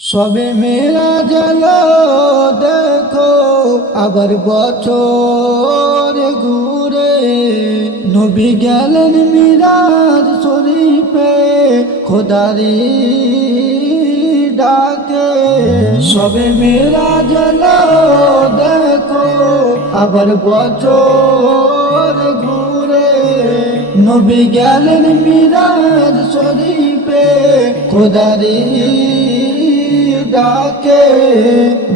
সবে মেরা গেল দেখো আবার বছর ঘুরে, নবী গেলেন মিরাজ শরীফে খোদারি ডাকে। সবে মেরা গেল দেখো আবার বছর ঘুরে, নবী গেলেন মিরাজ শরীফে খোদারি ডাকে।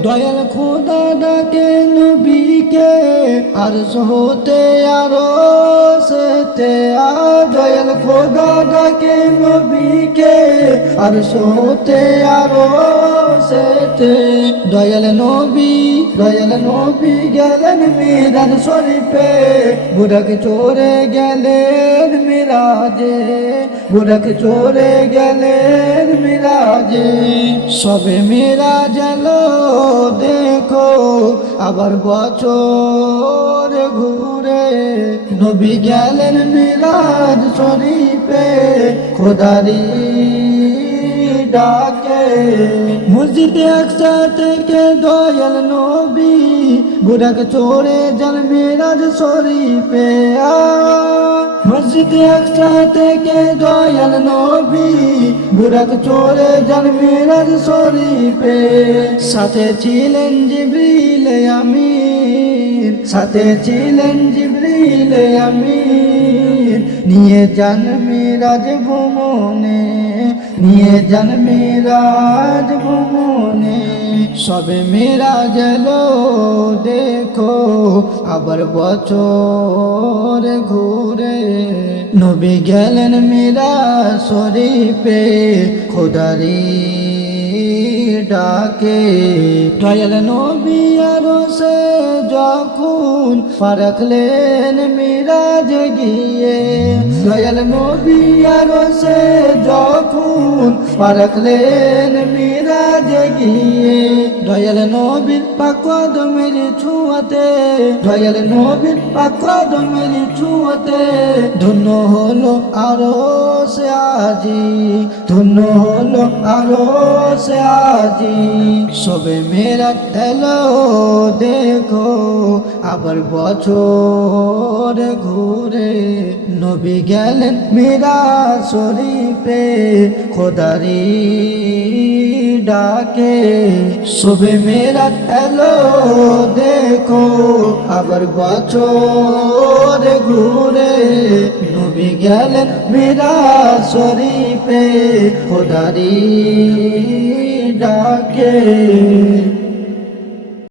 দয়াল খোদা ডাকে নবীকে আর হতে আরো সেতে দয়াল খোদা ডাকে নবীকে আর হতে আরো সেতে। দয়াল নবী গেলেন মিরাজ শরীফে, বুড়াক চোরে গেলেন মিরাজে, বুড়াক চোরে গেলেন মিরাজে। সবে মিরাজ এলো দেখো আবার বছর ঘুরে, নবী গেলেন মিরাজ শরীফে খোদারি ডাকে। মসজিদে আকসা থেকে দয়াল নবী বুড়াক চোরে যান মিরাজ শরীফে। মসজিদে আকসা থেকে দয়াল নবী বুড়াক চোরে যান মিরাজ শরীফে। সাথে ছিলেন জিবরিল আমিন, সাথে ছিলেন জিবরিল আমিন, নিয়ে যান মিরাজ ভ্রমণে, নিয়ে যান মিরাজ ভ্রমণে। সবে মিরাজ এলো দেখো আবার বছর ঘুরে, নবী গেলেন মিরাজ শরীফে খোদারি ডাকে। দয়াল নবী আরশে যখন পা রাখলেন মিরাজ গিয়ে, দয়াল নবী আরশে যখন পা রাখলেন মিরাজ গিয়ে। দয়াল নবীর পাক কদমের ছোঁয়াতে, দয়াল নবীর পাক কদমের ছোঁয়াতে ধন্য হলো আরশে আজি, ধন্য হলো আরশে আজি। সবে মিরাজ এলো দেখো আবার বছর ঘুরে, নবী গেলেন মিরাজ শরীফে খোদারি ডাকে। সবে মিরাজ এলো দেখো আবার বছর ঘুরে, নবী গেলেন মিরাজ শরীফে খোদারি ডাকে।